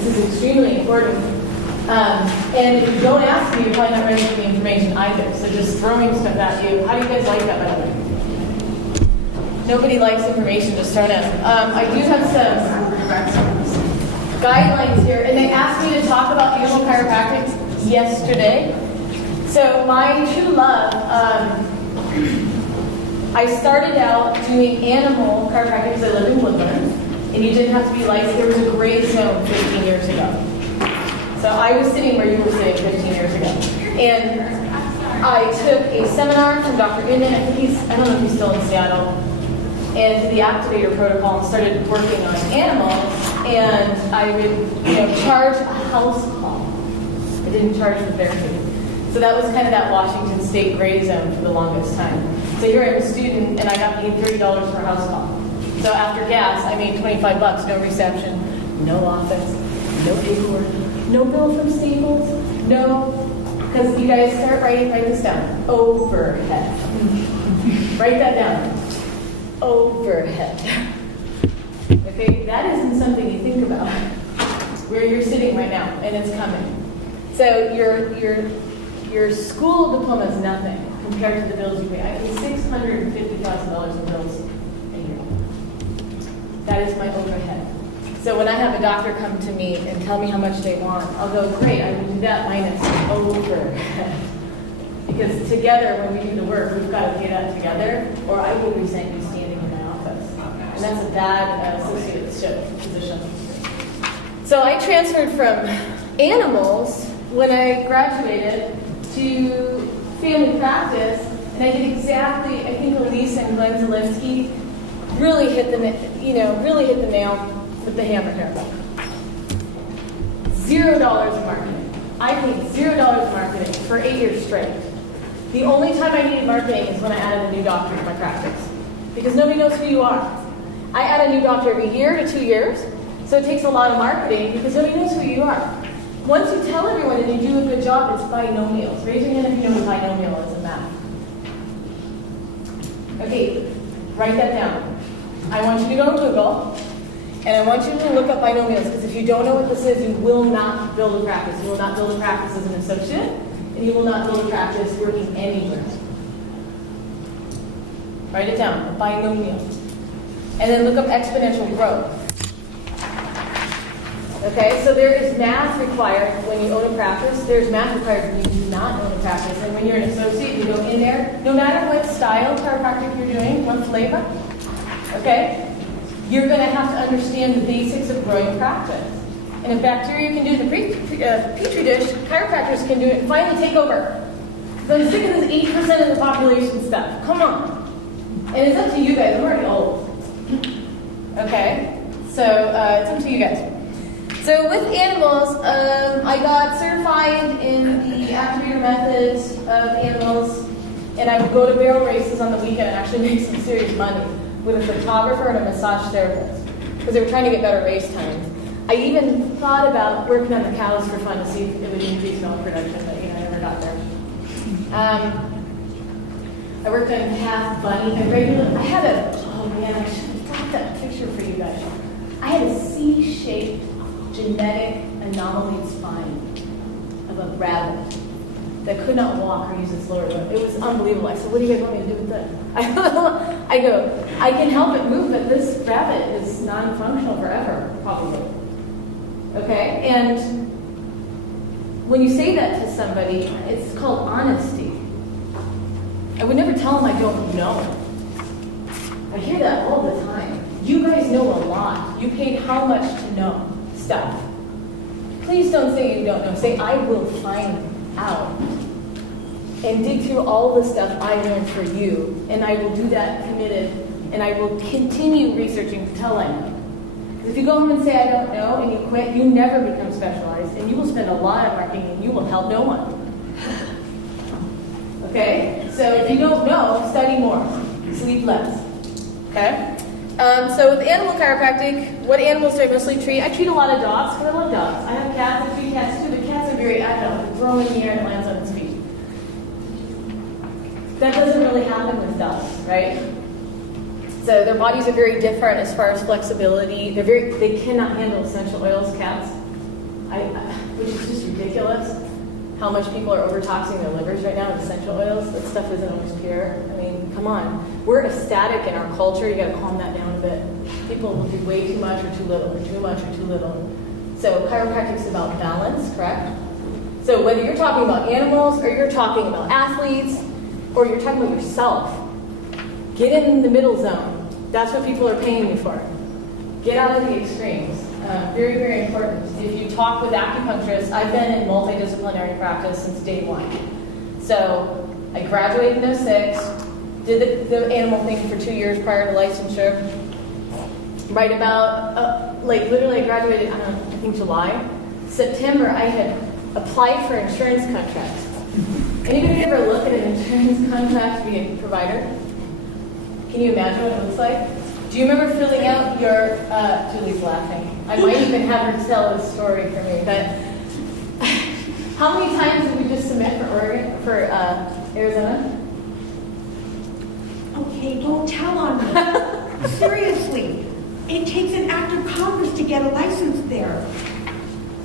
This is extremely important. And if you don't ask me, you're probably not ready for the information either. So just throwing stuff at you. How do you guys like that, by the way? Nobody likes information just thrown at them. I do have some guidelines here, and they asked me to talk about animal chiropractic yesterday. So my true love, I started out doing animal chiropractic because I live in Woodland, and you didn't have to be licensed. There was a gray zone 15 years ago. So I was sitting where you were sitting 15 years ago. And I took a seminar from Dr. Inman, I don't know if he's still in Seattle, and the activator protocol, and started working on animals. And I would, charge a house call. I didn't charge for therapy. So that was kind of that Washington State gray zone for the longest time. So here I'm a student, and I got paid $30 per house call. So after gas, I made $25, no reception, no office, no paperwork, no bill from Staples, no, because you guys write this down, overhead. Write that down, overhead. Okay, that isn't something you think about where you're sitting right now, and it's coming. So your school diploma is nothing compared to the bills you pay. I pay $650,000 in bills a year. That is my overhead. So when I have a doctor come to me and tell me how much they want, I'll go, great, I will do that minus overhead. Because together, when we do the work, we've got to pay that together, or I will resent you standing in my office. And that's a bad associateship position. So I transferred from animals when I graduated to family practice, and I did exactly, I think Elise and Glenn Zalewski really hit the nail with the hammer here. $0 in marketing. I paid $0 in marketing for 8 years straight. The only time I needed marketing is when I added a new doctor to my practice, because nobody knows who you are. I add a new doctor every year to 2 years, so it takes a lot of marketing because nobody knows who you are. Once you tell everyone and you do a good job, it's binomials. Raise your hand if you know what a binomial is in math. Okay, write that down. I want you to go to Google, and I want you to look up binomials, because if you don't know what this is, you will not build a practice. You will not build a practice as an associate, and you will not build a practice working anywhere. Write it down, a binomial. And then look up exponential growth. Okay, so there is math required when you own a practice. There's math required when you do not own a practice. And when you're an associate, you go in there, no matter what style chiropractic you're doing, what flavor, okay, you're going to have to understand the basics of growing practice. And if bacteria can do the petri dish, chiropractors can do it and finally take over. So I'm sick of this 8% of the population stuff. Come on. And it's up to you guys. I'm already old. Okay? So it's up to you guys. So with animals, I got certified in the activator methods of animals, and I would go to barrel races on the weekend and actually make some serious money with a photographer and a massage therapist, because they were trying to get better race times. I even thought about working on the cows for fun to see if it would increase milk production, but I never got there. I worked on calf, bunny, I had a, oh man, I should have got that picture for you guys. I had a C-shaped genetic anomaly spine of a rabbit that could not walk or use its lower limb. It was unbelievable. I said, what do you guys want me to do with that? I go, I can help it move, but this rabbit is non-functional forever, probably. Okay? And when you say that to somebody, it's called honesty. I would never tell them I don't know. I hear that all the time. You guys know a lot. You paid how much to know stuff. Please don't say you don't know. Say, I will find out. And dig through all the stuff I learned for you. And I will do that committed. And I will continue researching until I know. If you go home and say, I don't know, and you quit, you never become specialized. And you will spend a lot of marketing and you will help no one. Okay? So if you don't know, study more. Sleep less. Okay? So with animal chiropractic, what animals do I mostly treat? I treat a lot of dogs because I love dogs. I have cats, I treat cats too, but cats are very agile. They throw in the air and it lands on its feet. That doesn't really happen with dogs, right? So their bodies are very different as far as flexibility. They cannot handle essential oils, cats. which is just ridiculous, how much people are overtoxing their livers right now with essential oils. That stuff isn't always pure. I mean, come on. We're ecstatic in our culture. You gotta calm that down a bit. People will do way too much or too little, or too much or too little. So chiropractic is about balance, correct? So whether you're talking about animals, or you're talking about athletes, or you're talking about yourself, get in the middle zone. That's what people are paying you for. Get out of the extremes. Very, very important. If you talk with acupuncturists, I've been in multidisciplinary practice since day one. So I graduated in '06, did the animal thing for 2 years prior to licensure. Right about, literally I graduated, I think July. September, I had applied for insurance contracts. Anybody ever look at an insurance contract to be a provider? Can you imagine what it looks like? Do you remember filling out your, Julie's laughing. I might even have her tell a story for me, but how many times did we just submit for Arizona? Okay, don't tell on me. Seriously, it takes an act of Congress to get a license there.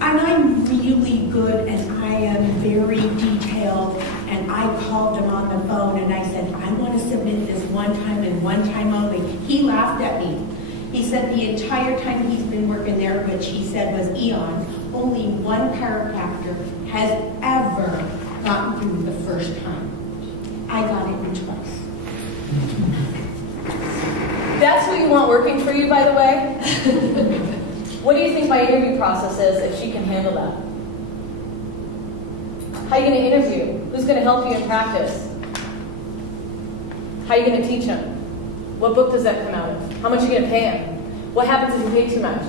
And I'm really good and I am very detailed, and I called him on the phone and I said, I want to submit this one time and one time only. He laughed at me. He said the entire time he's been working there, which he said was eons, only one chiropractor has ever gotten through the first time. I got it in twice. That's who you want working for you, by the way. What do you think my interview process is if she can handle that? How are you going to interview? Who's going to help you in practice? How are you going to teach them? What book does that come out of? How much are you going to pay him? What happens if you pay too much?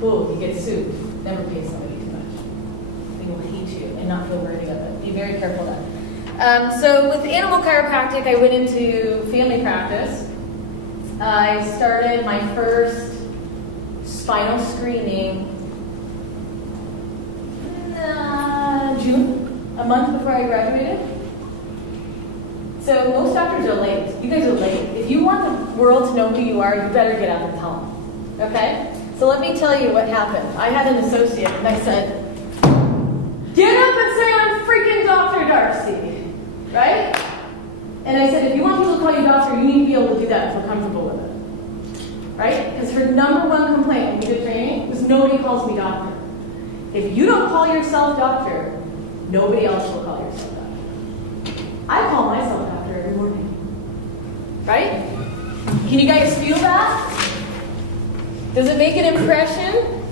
Cool, you get sued. Never pay somebody too much. They will hate you and not feel worthy of it. Be very careful of that. So with animal chiropractic, I went into family practice. I started my first spinal screening June, a month before I graduated. So most doctors are late. You guys are late. If you want the world to know who you are, you better get out and tell them. Okay? So let me tell you what happened. I had an associate and I said, get up and say I'm freaking Dr. Darcy. Right? And I said, if you want people to call you doctor, you need to be able to do that and feel comfortable with it. Right? Because her number one complaint when we did training was nobody calls me doctor. If you don't call yourself doctor, nobody else will call yourself doctor. I call myself doctor every morning. Right? Can you guys feel that? Does it make an impression?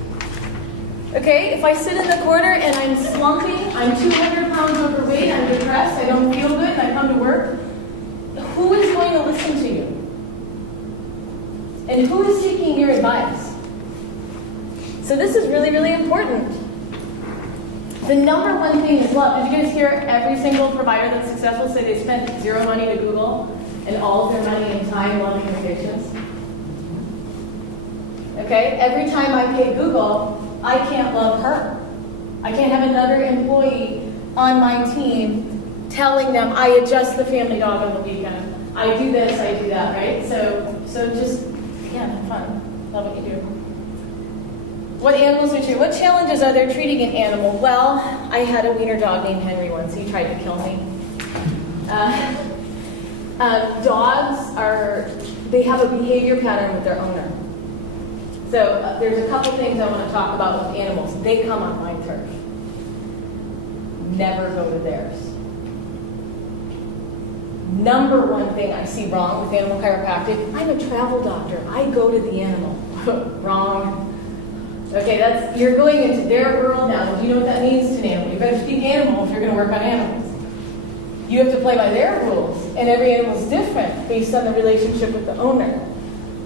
Okay, if I sit in the corner and I'm slumping, I'm 200 pounds overweight, I'm depressed, I don't feel good, and I come to work, who is going to listen to you? And who is taking your advice? So this is really, really important. The number one thing is love. Did you guys hear every single provider that's successful say they spent zero money to Google and all of their money and time loving their patients? Okay, every time I pay Google, I can't love her. I can't have another employee on my team telling them I adjust the family dog on the weekend. I do this, I do that, right? So just, yeah, have fun. Love what you do. What animals are treated? What challenges are there treating an animal? Well, I had a wiener dog named Henry once. He tried to kill me. Dogs they have a behavior pattern with their owner. So there's a couple things I want to talk about with animals. They come on my turf. Never go to theirs. Number one thing I see wrong with animal chiropractic, I'm a travel doctor. I go to the animal. Wrong. Okay, you're going into their world now. Do you know what that means to an animal? You better speak animal if you're going to work on animals. You have to play by their rules, and every animal is different based on the relationship with the owner.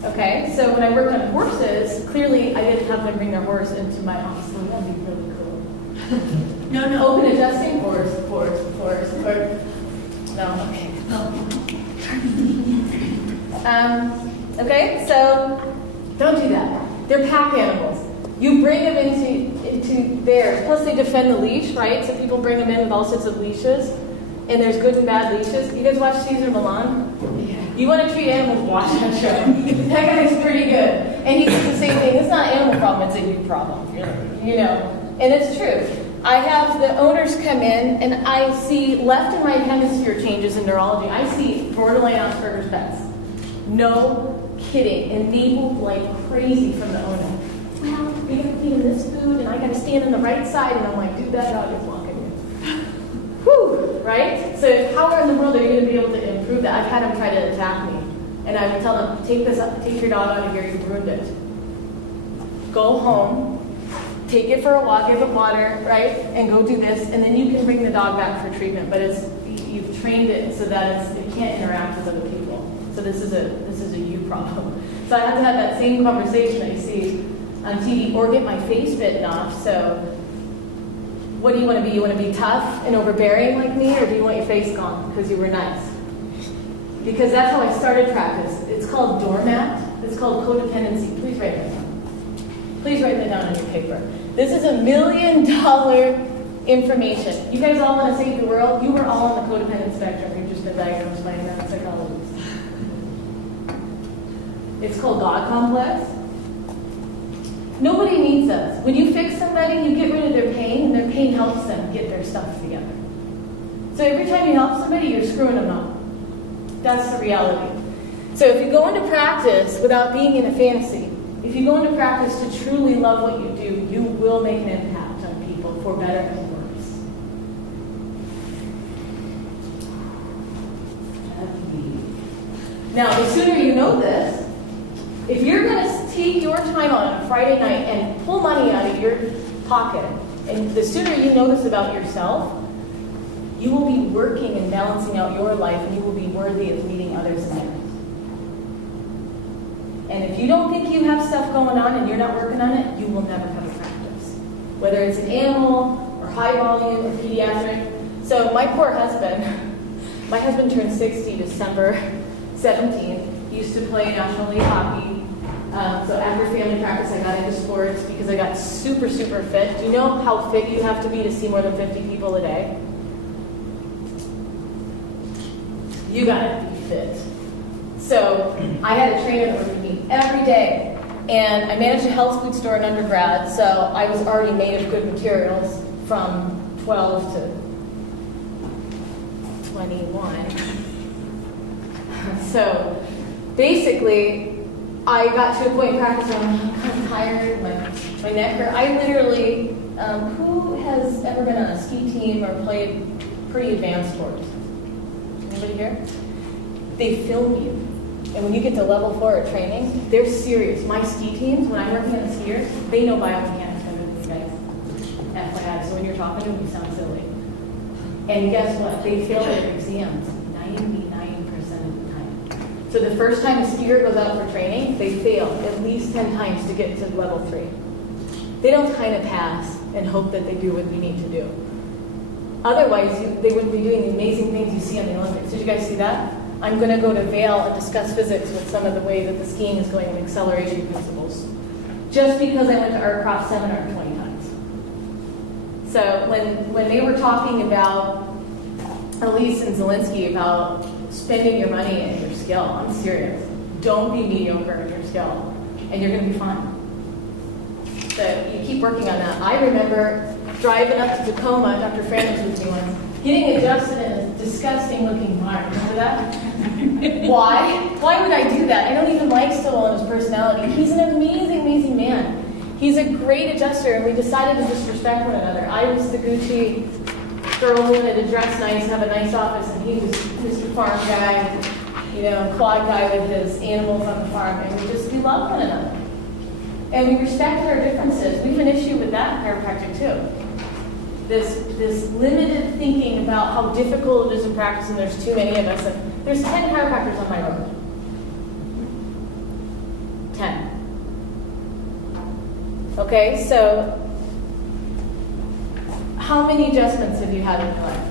Okay, so when I worked on horses, clearly I didn't have them bring their horse into my office. So that would be really cool. No. Open adjusting horse. No, okay. Okay, so don't do that. They're pack animals. You bring them into theirs. Plus they defend the leash, right? So people bring them in with all sorts of leashes. And there's good and bad leashes. You guys watch Caesar Milan? Yeah. You want to treat animals, watch that show. That guy's pretty good. And he says the same thing. It's not an animal problem, it's a you problem. You know. And it's true. I have the owners come in, and I see left in right hemisphere changes in neurology. I see borderline Asperger's pets. No kidding. Enabled like crazy from the owner. Well, we gotta feed him this food, and I gotta stand on the right side, and I'm like, dude, that dog is walking you. Whew, right? So how in the world are you gonna be able to improve that? I've had him try to attack me. And I would tell them, take your dog out of here, you've ruined it. Go home, take it for a walk, give it water, right? And go do this, and then you can bring the dog back for treatment. But you've trained it so that it can't interact with other people. So this is a you problem. So I have to have that same conversation that you see on TV, or get my face bitten off. So what do you want to be? You want to be tough and overbearing like me, or do you want your face gone because you were nice? Because that's how I started practice. It's called doormat. It's called codependency. Please write that down. Please write that down on your paper. This is $1 million information. You guys all want to save the world? You were all on the codependent spectrum. You've just been diagnosed by a psychologist. It's called God complex. Nobody needs us. When you fix somebody, you get rid of their pain, and their pain helps them get their stuff together. So every time you help somebody, you're screwing them up. That's the reality. So if you go into practice without being in a fantasy, if you go into practice to truly love what you do, you will make an impact on people for better and worse. Now, the sooner you know this, if you're going to take your time on a Friday night and pull money out of your pocket, and the sooner you know this about yourself, you will be working and balancing out your life, and you will be worthy of meeting others in theirs. And if you don't think you have stuff going on and you're not working on it, you will never have a practice. Whether it's an animal, or high volume, or pediatric. So my poor husband, my husband turned 60 December 17th. He used to play National League hockey. So after family practice, I got into sports because I got super, super fit. Do you know how fit you have to be to see more than 50 people a day? You gotta be fit. So I had a trainer that worked with me every day. And I managed a health food store in undergrad, so I was already made of good materials from 12 to 21. So basically, I got to a point in practice where I'm kind of tired, my neck hurt. I literally, who has ever been on a ski team or played pretty advanced sports? Anybody here? They film you. And when you get to level 4 at training, they're serious. My ski teams, when I'm working on the skiers, they know biomechanics better than you guys. FYI, so when you're talking to them, you sound silly. And guess what? They fail their exams 99% of the time. So the first time a skier goes out for training, they fail at least 10 times to get to level 3. They don't kind of pass and hope that they do what we need to do. Otherwise, they wouldn't be doing the amazing things you see on the Olympics. Did you guys see that? I'm going to go to Vail and discuss physics with some of the way that the skiing is going and acceleration principles. Just because I went to Art Prof seminar 20 times. So when they were talking about Elise and Zelensky about spending your money and your skill, I'm serious. Don't be mediocre in your skill, and you're going to be fine. So you keep working on that. I remember driving up to Tacoma, Dr. Fran was with me once, getting adjusted in a disgusting looking barn. Remember that? Why? Why would I do that? I don't even like Stillwell and his personality. He's an amazing, amazing man. He's a great adjuster, and we decided to just respect one another. I was the Gucci girl who wanted to dress nice, have a nice office, and he was Mr. Farm guy, quad guy with his animals on the farm, and we loved one another. And we respected our differences. We have an issue with that in chiropractic too. This limited thinking about how difficult it is in practice, and there's too many of us. And there's 10 chiropractors on my road. 10. Okay, so how many adjustments have you had in your life?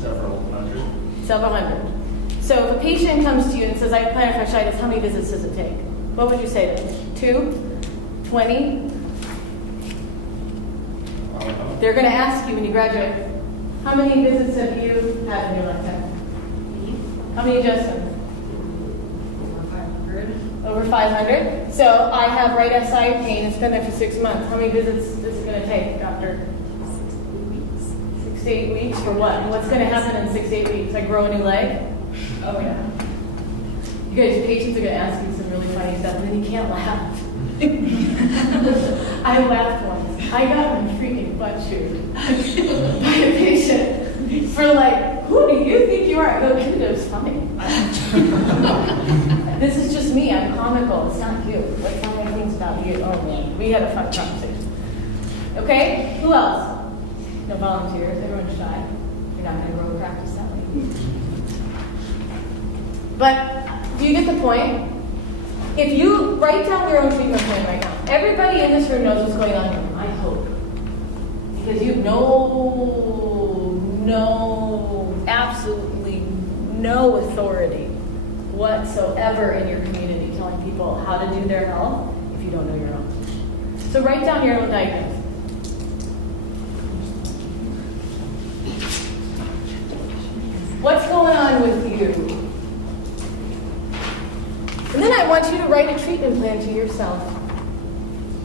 Several hundred. Several hundred. So if a patient comes to you and says, I have plantar fasciitis, how many visits does it take? What would you say to them? 2? 20? They're going to ask you when you graduate, how many visits have you had in your lifetime? How many adjustments? Over 500. Over 500. 500. So I have right SI pain. It's been there for 6 months. How many visits is it going to take, doctor? 6 to 8 weeks for what? And what's going to happen in 6 to 8 weeks? I grow a new leg? Oh, yeah. You guys, patients are going to ask you some really funny stuff, and then you can't laugh. I laughed once. I got my freaking butt chewed by a patient for like, who do you think you are? I go, dude, it was funny. This is just me. I'm comical. It's not you. Let's not make things about you. Oh, man. We had a fun conversation. Okay? Who else? No volunteers. Everyone's shy. You're not going to grow a practice that way. But do you get the point? If you write down your own treatment plan right now, everybody in this room knows what's going on here, I hope. Because you have absolutely no authority whatsoever in your community telling people how to do their health if you don't know your own. So write down your own diagnosis. What's going on with you? And then I want you to write a treatment plan to yourself.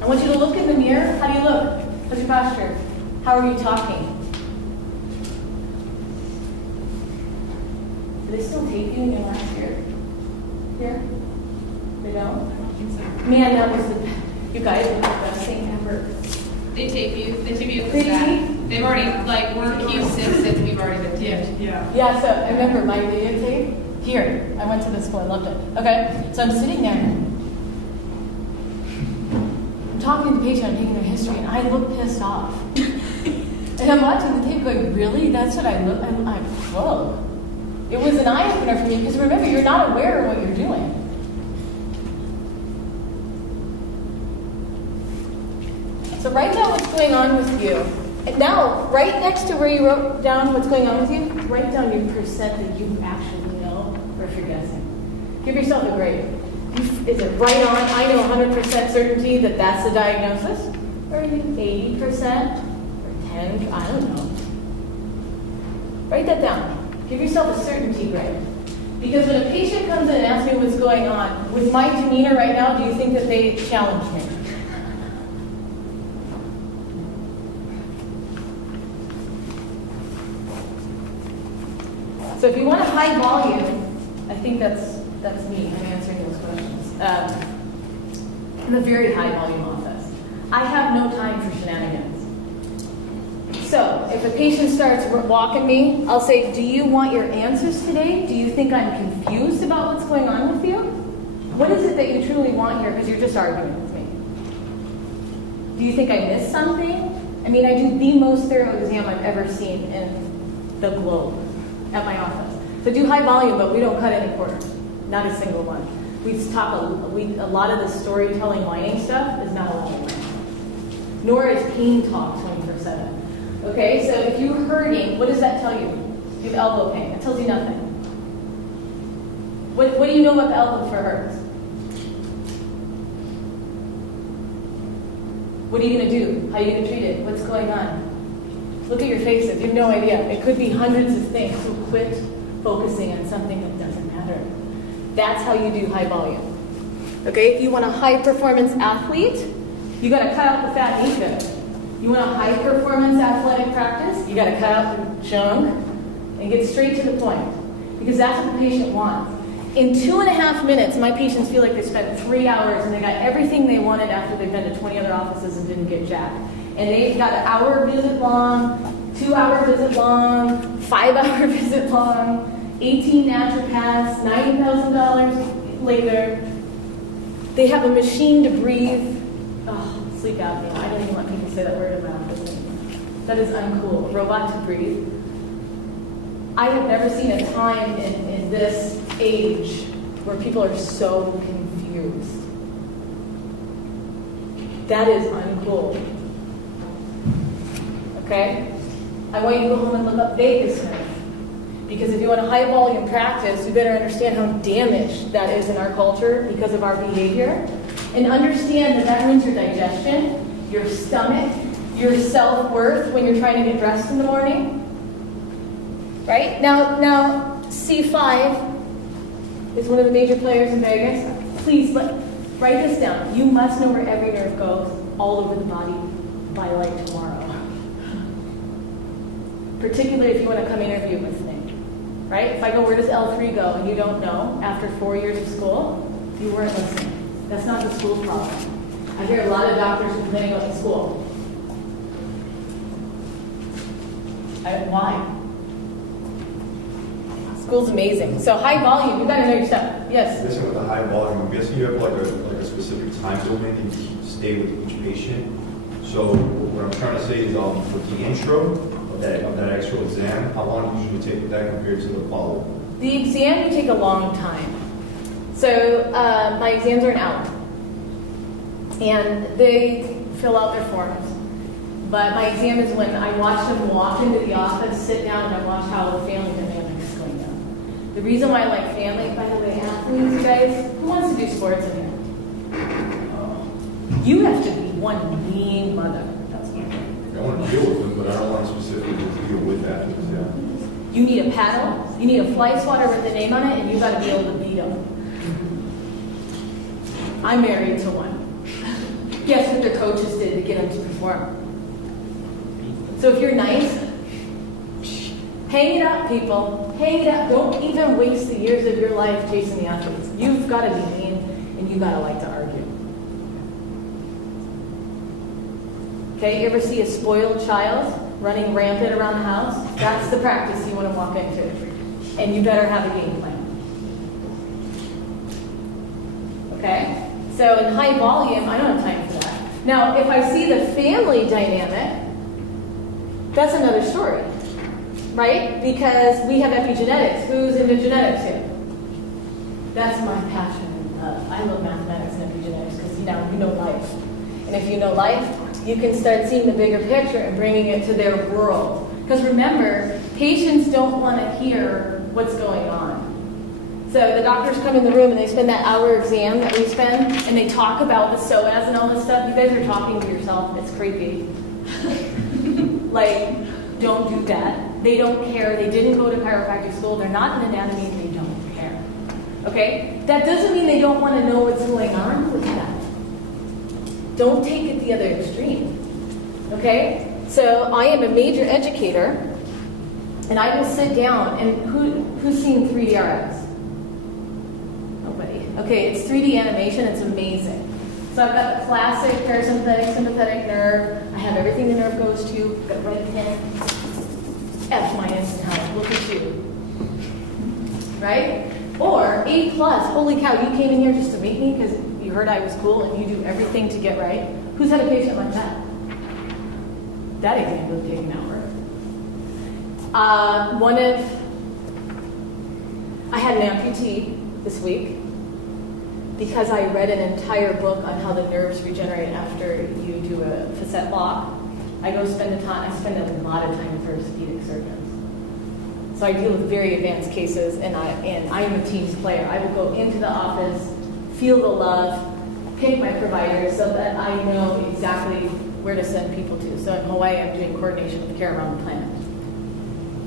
I want you to look in the mirror. How do you look? What's your posture? How are you talking? Do they still tape you in your last year? Here? They don't? Man, that was the, you guys, it was the best thing ever. They tape you with the staff. They've already, like, we're Q6 since we've already been taped. Yeah, so I remember my videotape. Here, I went to the school, I loved it. Okay, so I'm sitting there. I'm talking to the patient, I'm taking their history, and I look pissed off. And I'm watching the tape going, really? That's what I look, I'm whoa. It was an eye-opener for me, because remember, you're not aware of what you're doing. So write down what's going on with you. And now, right next to where you wrote down what's going on with you, write down your percent that you actually know, or if you're guessing. Give yourself a grade. Is it right on? I know 100% certainty that that's the diagnosis? Or are you 80%? Or 10? I don't know. Write that down. Give yourself a certainty grade. Because when a patient comes in and asks me what's going on, with my demeanor right now, do you think that they challenge me? So if you want a high volume, I think that's me. I'm answering those questions. In a very high volume office, I have no time for shenanigans. So if a patient starts walking me, I'll say, do you want your answers today? Do you think I'm confused about what's going on with you? What is it that you truly want here? Because you're just arguing with me. Do you think I missed something? I mean, I do the most thorough exam I've ever seen in the globe at my office. So do high volume, but we don't cut any corners. Not a single one. We talk a lot of the storytelling, whining stuff is not allowed. Nor is pain talk 24/7. Okay, so if you're hurting, what does that tell you? You have elbow pain. It tells you nothing. What do you know about the elbow for hurts? What are you going to do? How are you going to treat it? What's going on? Look at your faces. You have no idea. It could be hundreds of things. So quit focusing on something that doesn't matter. That's how you do high volume. Okay, if you want a high performance athlete, you got to cut out the fat and eat good. You want a high performance athletic practice, you got to cut out the junk and get straight to the point. Because that's what the patient wants. In 2.5 minutes, my patients feel like they spent 3 hours and they got everything they wanted after they've been to 20 other offices and didn't get jack. And they got an hour visit long, 2-hour visit long, 5-hour visit long, 18 naturopaths, $9,000 later. They have a machine to breathe. Oh, sleep apnea. I don't even want people to say that word in my office. That is uncool. Robot to breathe. I have never seen a time in this age where people are so confused. That is uncool. Okay? I want you to go home and look up vagus nerve. Because if you want a high volume practice, you better understand how damaged that is in our culture because of our behavior. And understand that ruins your digestion, your stomach, your self-worth when you're trying to get dressed in the morning. Right? Now C5 is one of the major players in Vegas. Please, Write this down. You must know where every nerve goes all over the body by like tomorrow. Particularly if you want to come interview with me. Right? If I go, where does L3 go? And you don't know after 4 years of school, you weren't listening. That's not the school's problem. I hear a lot of doctors complaining about the school. Why? School's amazing. So high volume, you gotta know your stuff. Yes? Listen, with the high volume, I'm guessing you have like a specific time domain and you stay with each patient. So what I'm trying to say is with the intro of that actual exam, how long do you usually take with that compared to the follow-up? The exam will take a long time. So my exams are an hour. And they fill out their forms. But my exam is when I watch them walk into the office, sit down, and I watch how the family dynamics is going down. The reason why I like family, by the way, athletes, you guys, who wants to do sports in here? You have to be one mean mother. That's my thing. I want to deal with them, but I don't want to specifically deal with athletes, yeah. You need a paddle, you need a fly swatter with the name on it, and you got to be able to beat them. I'm married to one. Guess what their coaches did to get them to perform? So if you're nice, hang it up, people. Hang it up. Don't even waste the years of your life chasing the athletes. You've got to be mean, and you got to like to argue. Okay, you ever see a spoiled child running rampant around the house? That's the practice you want to walk into. And you better have a game plan. Okay? So in high volume, I don't have time for that. Now, if I see the family dynamic, that's another story, right? Because we have epigenetics. Who's into genetics here? That's my passion. I love mathematics and epigenetics because now you know life. And if you know life, you can start seeing the bigger picture and bringing it to their world. Because remember, patients don't want to hear what's going on. So the doctors come in the room and they spend that hour exam that we spend, and they talk about the psoas and all this stuff. You guys are talking to yourself. It's creepy. Like, don't do that. They don't care. They didn't go to chiropractic school. They're not in anatomy. They don't care. Okay? That doesn't mean they don't want to know what's going on with that. Don't take it the other extreme. Okay? So I am a major educator, and I will sit down, and who's seen 3DRX? Nobody. Okay, it's 3D animation. It's amazing. So I've got the classic parasympathetic, sympathetic nerve. I have everything the nerve goes to. I've got red pin. F minus and how. Look at you. Right? Or A+. Holy cow, you came in here just to meet me because you heard I was cool and you do everything to get right. Who's had a patient like that? That exam would take an hour. I had an amputee this week because I read an entire book on how the nerves regenerate after you do a facet block. I spend a lot of time with orthopedic surgeons. So I deal with very advanced cases, and I am a teams player. I will go into the office, feel the love, pick my providers so that I know exactly where to send people to. So in Hawaii, I'm doing coordination with care around the planet.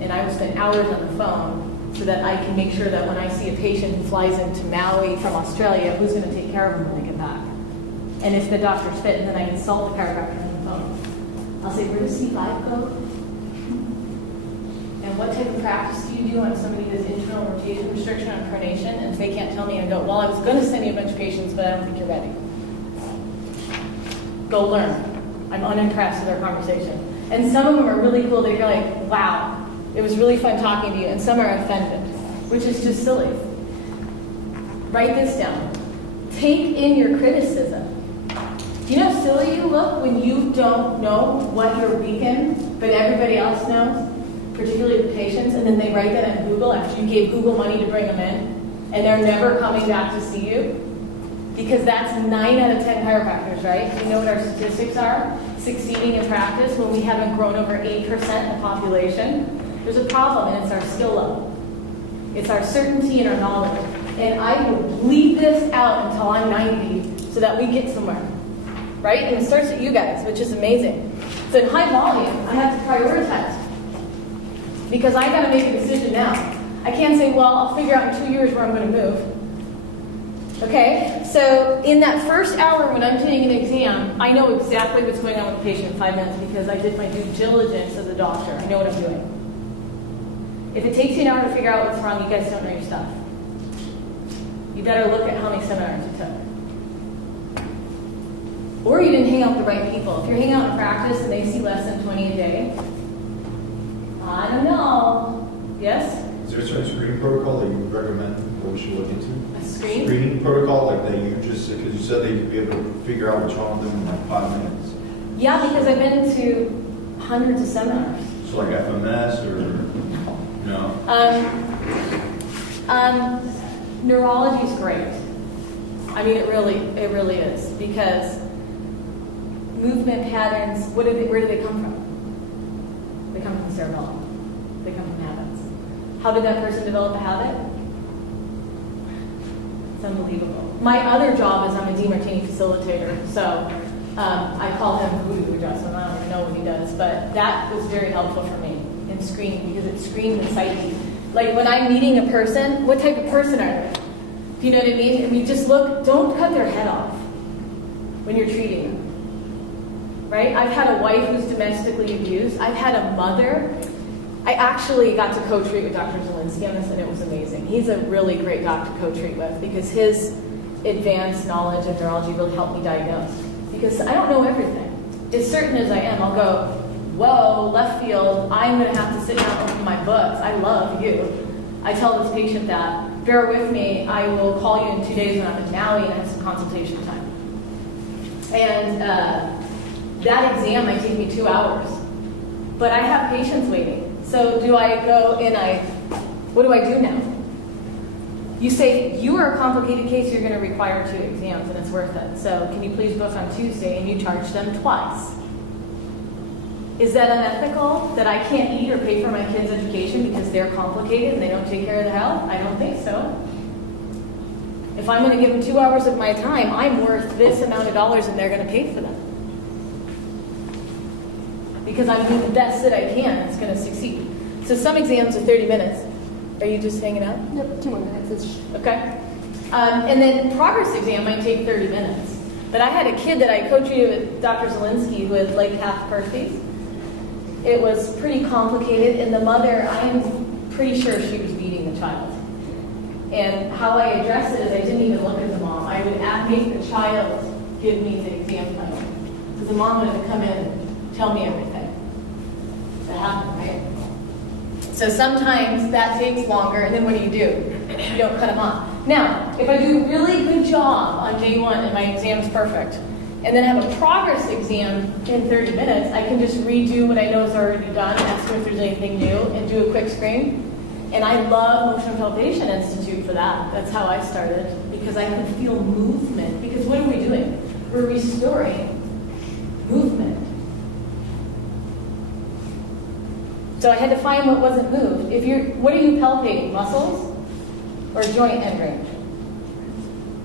And I will spend hours on the phone so that I can make sure that when I see a patient who flies into Maui from Australia, who's going to take care of them when they get back. And if the doctor's fit, then I consult the chiropractor on the phone. I'll say, where does C5 go? And what type of practice do you do on somebody who has internal rotation restriction on pronation? And if they can't tell me, I go, well, I was going to send you a bunch of patients, but I don't think you're ready. Go learn. I'm unimpressed with our conversation. And some of them are really cool. They're like, wow, it was really fun talking to you. And some are offended, which is just silly. Write this down. Take in your criticism. Do you know how silly you look when you don't know what you're weak in, but everybody else knows? Particularly the patients, and then they write that on Google after you gave Google money to bring them in, and they're never coming back to see you? Because that's 9 out of 10 chiropractors, right? You know what our statistics are? Succeeding in practice when we haven't grown over 8% in the population. There's a problem, and it's our skill level. It's our certainty and our knowledge. And I will bleed this out until I'm 90 so that we get somewhere. Right? And it starts at you guys, which is amazing. So in high volume, I have to prioritize. Because I got to make a decision now. I can't say, well, I'll figure out in 2 years where I'm going to move. Okay, so in that first hour when I'm doing an exam, I know exactly what's going on with the patient in 5 minutes because I did my due diligence as a doctor. I know what I'm doing. If it takes you an hour to figure out what's wrong, you guys don't know your stuff. You better look at how many seminars you took. Or you didn't hang out with the right people. If you're hanging out in practice and they see less than 20 a day, I don't know. Yes? Is there a certain screening protocol that you would recommend that we should look into? A screen? Screening protocol, like that you just, because you said that you'd be able to figure out what's wrong with them in like 5 minutes. Yeah, because I've been to hundreds of seminars. So like FMS or, no? Neurology is great. I mean, it really is because movement patterns. Where do they come from? They come from the cerebellum. They come from habits. How did that person develop a habit? It's unbelievable. My other job is I'm a DeMartini facilitator, so I call him voodoo adjustment. I don't even know what he does, but that was very helpful for me in screening because it screened the psyche. Like when I'm meeting a person, what type of person are they? Do you know what I mean? I mean, just look, don't cut their head off when you're treating them. Right? I've had a wife who's domestically abused. I've had a mother. I actually got to co-treat with Dr. Zielinski on this, and it was amazing. He's a really great doctor to co-treat with because his advanced knowledge of neurology really helped me diagnose. Because I don't know everything. As certain as I am, I'll go, whoa, left field, I'm going to have to sit down and open my books. I love you. I tell this patient that, bear with me, I will call you in 2 days when I'm in Maui and I have some consultation time. And that exam might take me 2 hours. But I have patients waiting. So do I go and what do I do now? You say, you are a complicated case, you're going to require 2 exams and it's worth it. So can you please book on Tuesday and you charge them twice? Is that unethical that I can't eat or pay for my kids' education because they're complicated and they don't take care of the health? I don't think so. If I'm going to give them 2 hours of my time, I'm worth this amount of dollars and they're going to pay for them. Because I'm doing the best that I can, it's going to succeed. So some exams are 30 minutes. Are you just hanging out? Yep, 2 more minutes. Okay. And then progress exam might take 30 minutes. But I had a kid that I co-treated with Dr. Zielinski who had like half Perthes. It was pretty complicated, and the mother, I'm pretty sure she was beating the child. And how I addressed it is I didn't even look at the mom. I would make the child give me the exam plan. Because the mom wanted to come in and tell me everything that happened, right? So sometimes that takes longer, and then what do? You don't cut them off. Now, if I do a really good job on day 1 and my exam is perfect, and then have a progress exam in 30 minutes, I can just redo what I know is already done, ask them if there's anything new, and do a quick screen. And I love Motion Palpation Institute for that. That's how I started, because I can feel movement. Because what are we doing? We're restoring movement. So I had to find what wasn't moved. What are you palpating? Muscles or joint end range?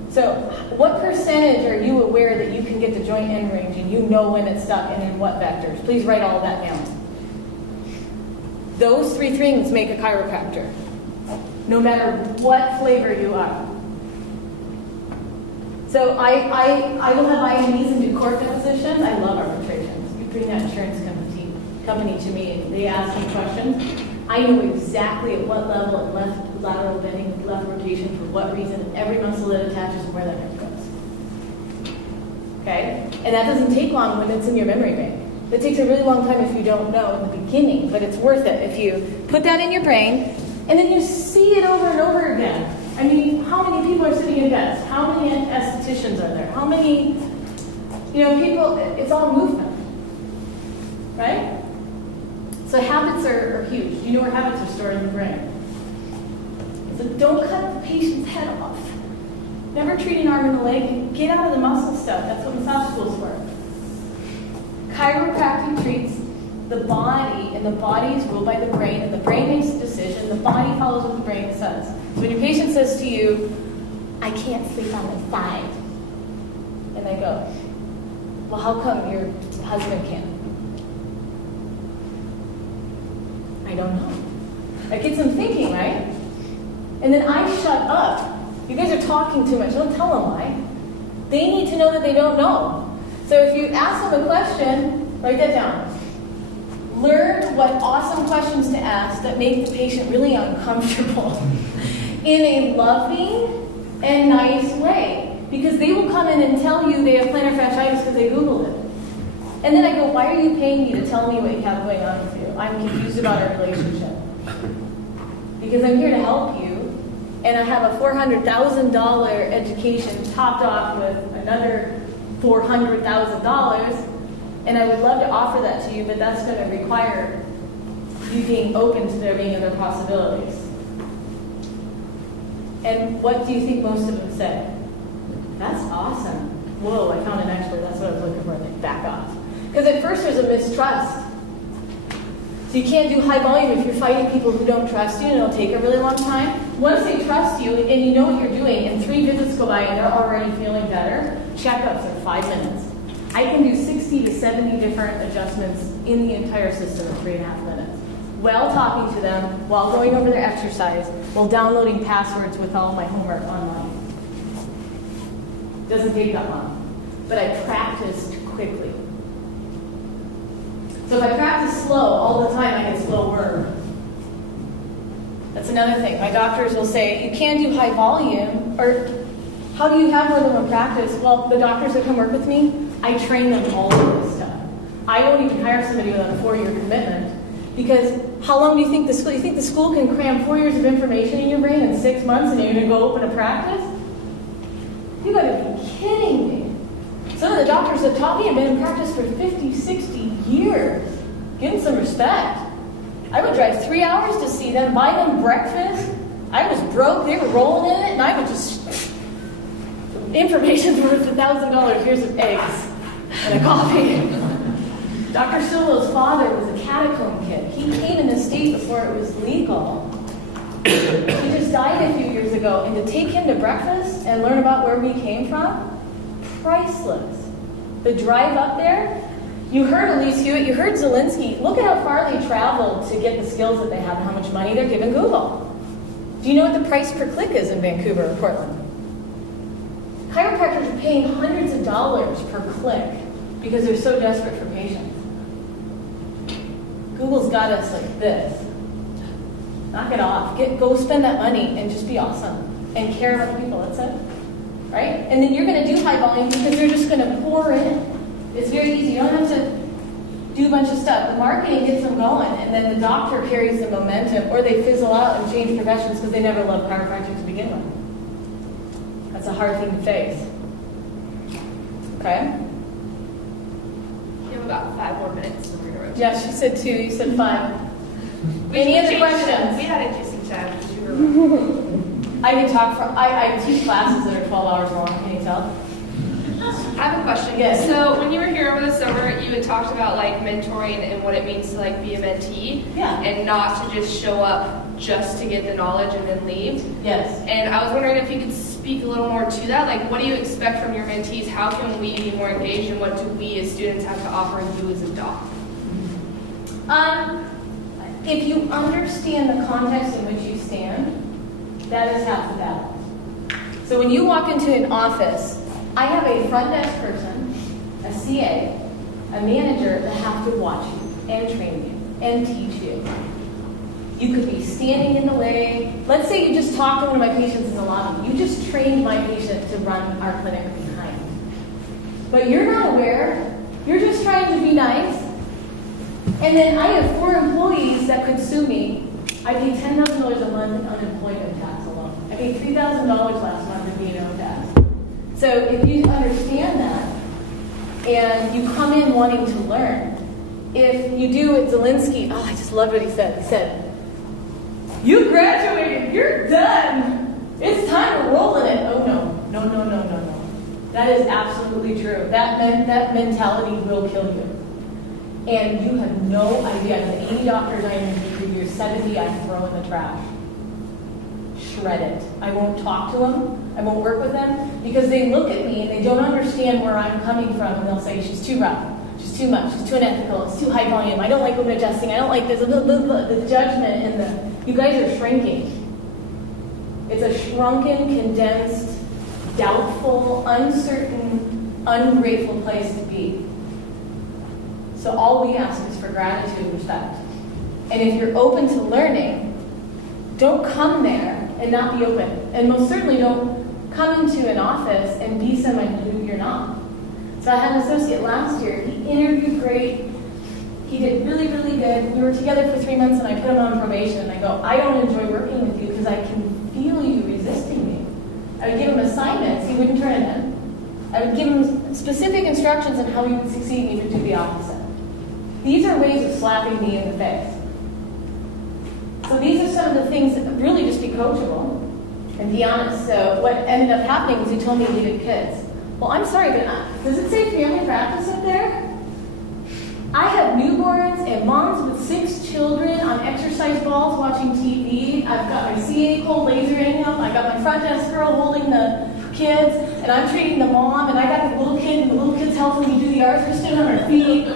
So what percentage are you aware that you can get the joint end range and you know when it's stuck and in what vectors? Please write all of that down. Those 3 things make a chiropractor, no matter what flavor you are. So I will have IMEs and do court depositions. I love arbitrations. You bring that insurance company to me and they ask me questions. I know exactly at what level and left lateral bending, left rotation, for what reason, every muscle that attaches and where that nerve goes. Okay? And that doesn't take long when it's in your memory bank. It takes a really long time if you don't know in the beginning, but it's worth it if you put that in your brain and then you see it over and over again. I mean, how many people are sitting in beds? How many estheticians are there? How many, people, it's all movement. Right? So habits are huge. You know where habits are stored in the brain. So don't cut the patient's head off. Never treat an arm and a leg. Get out of the muscle stuff. That's what massage school's for. Chiropractic treats the body, and the body is ruled by the brain, and the brain makes a decision. The body follows what the brain says. So when your patient says to you, I can't sleep on my side, and they go, well, how come your husband can? I don't know. That gets them thinking, right? And then I shut up You guys are talking too much. Don't tell them why. They need to know that they don't know. So if you ask them a question, write that down. Learn what awesome questions to ask that make the patient really uncomfortable in a loving and nice way. Because they will come in and tell you they have plantar fasciitis because they Googled it. And then I go, why are you paying me to tell me what you have going on with you? I'm confused about our relationship. Because I'm here to help you, and I have a $400,000 education topped off with another $400,000, and I would love to offer that to you, but that's going to require you being open to there being other possibilities. And what do you think most of them say? That's awesome. Whoa, I found an expert. That's what I was looking for. And they back off. Because at first there's a mistrust. So you can't do high volume if you're fighting people who don't trust you, and it'll take a really long time. Once they trust you and you know what you're doing, and 3 visits go by and they're already feeling better, checkups are 5 minutes. I can do 60 to 70 different adjustments in the entire system in 3.5 minutes. While talking to them, while going over their exercise, while downloading passwords with all my homework online. Doesn't take that long. But I practiced quickly. So if I practice slow all the time, I get slower. That's another thing. My doctors will say, you can't do high volume, or how do you have more than one practice? Well, the doctors that come work with me, I train them all of this stuff. I won't even hire somebody without a 4-year commitment, because how long do you think you think the school can cram 4 years of information in your brain in 6 months and you're going to go open a practice? You gotta be kidding me. Some of the doctors that taught me have been in practice for 50, 60 years. Give them some respect. I would drive 3 hours to see them, buy them breakfast. I was broke, they were rolling in it, and I would just, information's worth $1,000. Here's some eggs and a coffee. Dr. Sillo's father was a catacomb kid. He came in the state before it was legal. He just died a few years ago, and to take him to breakfast and learn about where we came from, priceless. The drive up there, you heard Elise Hewitt, you heard Zielinski. Look at how far they traveled to get the skills that they have and how much money they're giving Google. Do you know what the price per click is in Vancouver or Portland? Chiropractors are paying hundreds of dollars per click because they're so desperate for patients. Google's got us like this. Knock it off. Go spend that money and just be awesome and care about the people. That's it. Right? And then you're going to do high volume because they're just going to pour in. It's very easy. You don't have to do a bunch of stuff. The marketing gets them going, and then the doctor carries the momentum, or they fizzle out and change professions because they never loved chiropractic to begin with. That's a hard thing to face. Okay? We have about 5 more minutes. So we're gonna rotate. Yeah, she said 2. You said 5. We Any should other change questions? that. We had a juicy chat. because you were- I can talk for, I teach classes that are 12 hours long, can you tell? I have a question. Yes. So when you were here over the summer, you had talked about like mentoring and what it means to like be a mentee. Yeah. And not to just show up just to get the knowledge and then leave. Yes. And I was wondering if you could speak a little more to that. Like, what do you expect from your mentees? How can we be more engaged, and what do we as students have to offer you as a doc? If you understand the context in which you stand, that is half the battle. So when you walk into an office, I have a front desk person, a CA, a manager that have to watch you and train you and teach you. You could be standing in the way. Let's say you just talked to one of my patients in the lobby. You just trained my patient to run our clinic behind. But you're not aware. You're just trying to be nice. And then I have 4 employees that could sue me. I pay $10,000 a month in unemployment tax alone. I paid $3,000 last month in B&O tax. So if you understand that, and you come in wanting to learn, if you do what Zielinski, I just loved what he said. He said, you graduated, you're done. It's time to roll in it. Oh no. That is absolutely true. That mentality will kill you. And you have no idea. The 80 doctors I interviewed, you're 70, I throw in the trash. Shred it. I won't talk to them. I won't work with them because they look at me and they don't understand where I'm coming from, and they'll say, she's too rough, she's too much, she's too unethical, it's too high volume, I don't like women adjusting, I don't like this, the judgment and you guys are shrinking. It's a shrunken, condensed, doubtful, uncertain, ungrateful place to be. So all we ask is for gratitude and respect. And if you're open to learning, don't come there and not be open. And most certainly don't come into an office and be someone who you're not. So I had an associate last year. He interviewed great. He did really, really good. We were together for 3 months and I put him on probation. And I go, I don't enjoy working with you because I can feel you resisting me. I would give him assignments. He wouldn't turn it in. I would give him specific instructions on how he would succeed and he would do the opposite. These are ways of slapping me in the face. So these are some of the things that really just be coachable and be honest. So what ended up happening was he told me he needed kids. Well, I'm sorry, but does it say family practice up there? I have newborns and moms with 6 children on exercise balls watching TV. I've got my CA cold lasering them. I got my front desk girl holding the kids, and I'm treating the mom, and I got the little kid, and the little kid's helping me do the Arthur stood on her feet.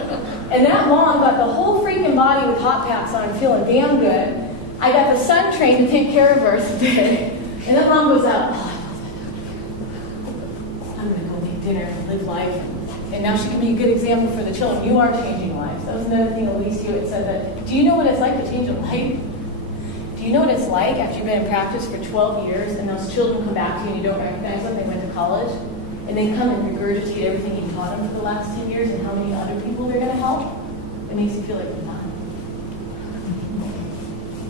And that mom got the whole freaking body with hot packs on, feeling damn good. I got the son trained to take care of her today. And that mom goes out, I'm going to go make dinner and live life. And now she can be a good example for the children. You are changing lives. That was another thing Elise Hewitt said that, do you know what it's like to change a life? Do you know what it's like after you've been in practice for 12 years and those children come back to you and you don't recognize them, they went to college, and they come and regurgitate everything you taught them for the last 10 years and how many other people they're going to help? It makes you feel like you're not.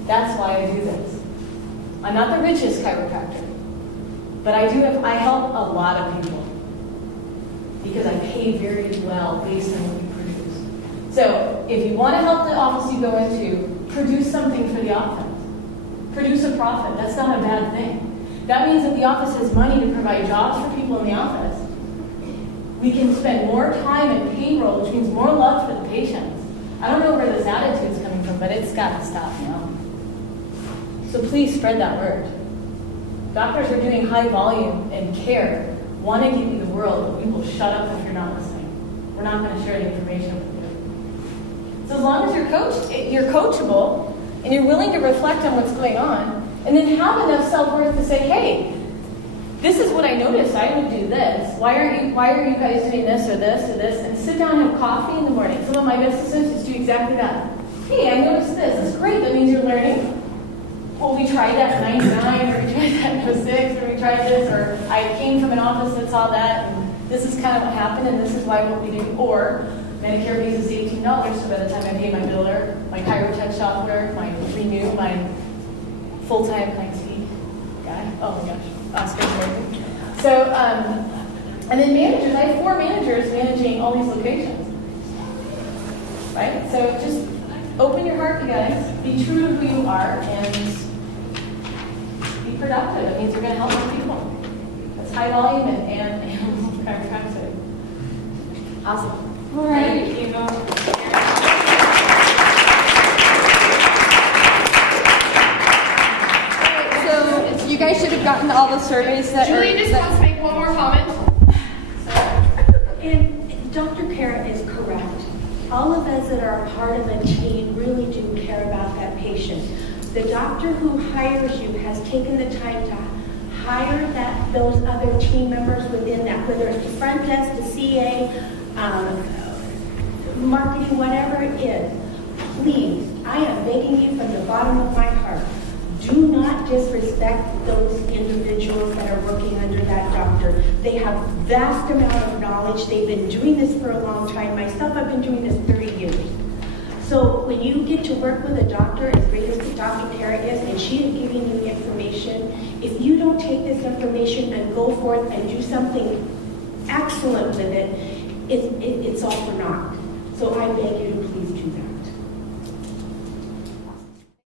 That's why I do this. I'm not the richest chiropractor, but I help a lot of people because I pay very well based on what you produce. So if you want to help the office you go into, produce something for the office. Produce a profit. That's not a bad thing. That means that the office has money to provide jobs for people in the office. We can spend more time in payroll, which means more love for the patients. I don't know where this attitude is coming from, but it's got to stop now. So please spread that word. Doctors are doing high volume and care, want to give you the world, but we will shut up if you're not listening. We're not going to share the information with you. So as long as you're coachable, and you're willing to reflect on what's going on, and then have enough self-worth to say, hey, this is what I noticed, I would do this. Why are you guys doing this or this or this? And sit down and have coffee in the morning. Some of my best associates do exactly that. Hey, I noticed this. That's great. That means you're learning. Well, we tried that in 99, or we tried that in 06, or we tried this, or I came from an office that saw that, and this is kind of what happened, and this is why what we do. Or Medicare fees is $18, so by the time I pay my biller, my Chiropractic software, my Renew, my full-time speak guy. Oh my gosh, Oscar's working. So, and then managers. I have 4 managers managing all these locations. Right? So just open your heart, you guys. Be true to who you are and be productive. It means you're going to help more people. That's high volume and chiropractic. Awesome. All right. Thank you. So you guys should have gotten all the surveys that Julie just wants to make one more comment. And Dr. Cara is correct. All of us that are part of a team really do care about that patient. The doctor who hires you has taken the time to hire those other team members within that, whether it's the front desk, the CA, marketing, whatever it is. Please, I am begging you from the bottom of my heart, do not disrespect those individuals that are working under that doctor. They have vast amount of knowledge. They've been doing this for a long time. Myself, I've been doing this 30 years. So when you get to work with a doctor as great as Dr. Cara is, and she is giving you information, if you don't take this information and go forth and do something excellent with it, it's all for naught. So I beg you to please do that.